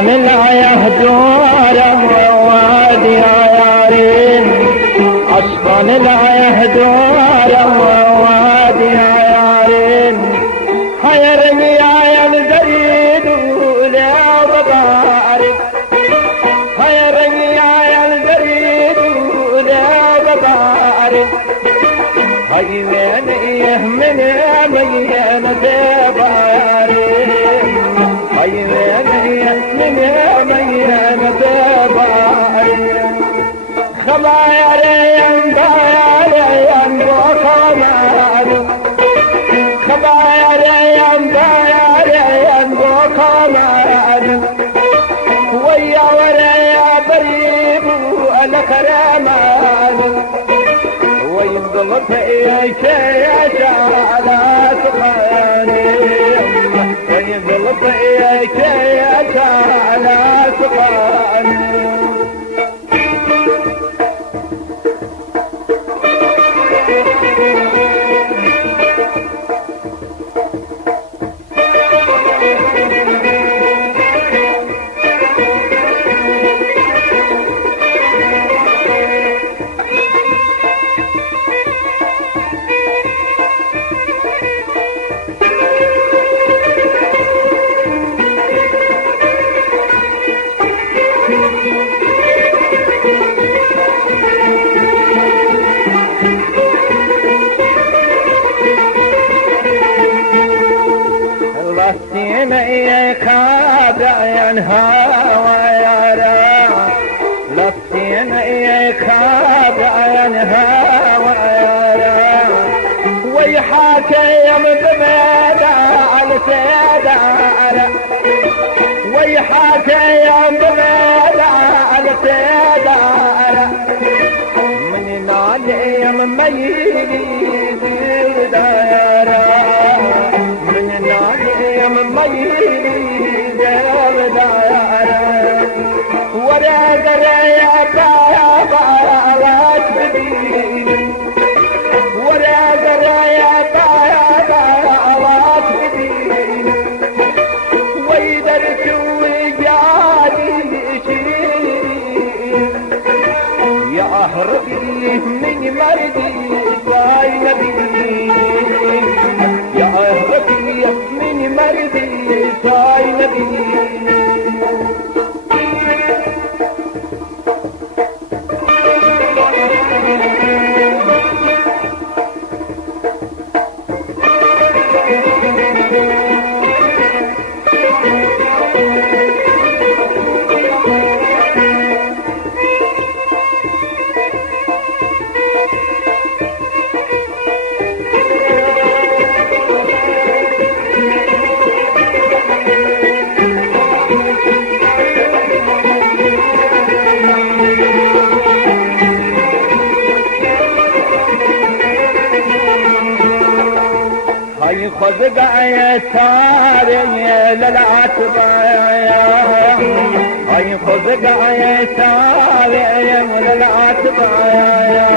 من يهدوره وادي عيارين، عشقا لا يهدوره وادي عيارين، حيرني يا الجريد ولا ببارك، حيرني يا الجريد ولا ببارك، هاي وين من مين تبارك، هاي وين من مين تبارك، خبايرين بايرين بوكمارو، خبايرين بايرين بوكمارو، ويا وريا بريب الكرامانو، وينضغط ايك يا شعلات قاني، وينضغط ايك يا شعلات قاني. لفتين ايك عابعين هوا يا راع، لفتين ايك عابعين هوا يا راع، ويحاك يم بميدا على سيدارة، ويحاك يم بميدا على سيدارة، من نالي يم ميلي دارة، من نالي يم ميلي دارة، ورا قرية بايا بايا تبدين، ورا قرية بايا بايا تبدين، ويدرك ويجاني شيرين، يا أهربي من مردي باي نبي، يا أهربي من مردي باي نبي. هاي خذ قاية تاري للعتبايا، هاي خذ قاية تاري للعتبايا،